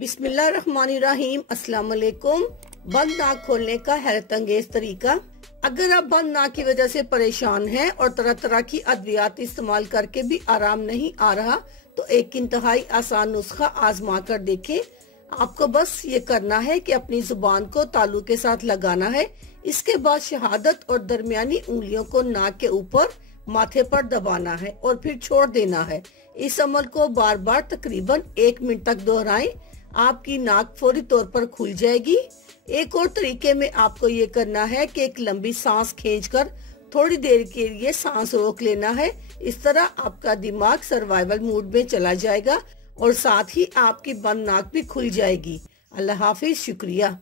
बिस्मिल्लाहिर्रहमानिर्रहीम। अस्सलाम वालेकुम। बंद नाक खोलने का हैरत अंगेज तरीका। अगर आप बंद नाक की वजह से परेशान हैं और तरह तरह की अद्वियात इस्तेमाल करके भी आराम नहीं आ रहा तो एक इंतहाई आसान नुस्खा आजमा कर देखें। आपको बस ये करना है कि अपनी जुबान को तालू के साथ लगाना है। इसके बाद शहादत और दरमियानी उंगलियों को नाक के ऊपर माथे पर दबाना है और फिर छोड़ देना है। इस अमल को बार बार तकरीबन 1 मिनट तक दोहराएं। आपकी नाक फौरी तौर पर खुल जाएगी। एक और तरीके में आपको ये करना है कि एक लंबी सांस खींचकर थोड़ी देर के लिए सांस रोक लेना है। इस तरह आपका दिमाग सर्वाइवल मूड में चला जाएगा और साथ ही आपकी बंद नाक भी खुल जाएगी। अल्लाह हाफिज। शुक्रिया।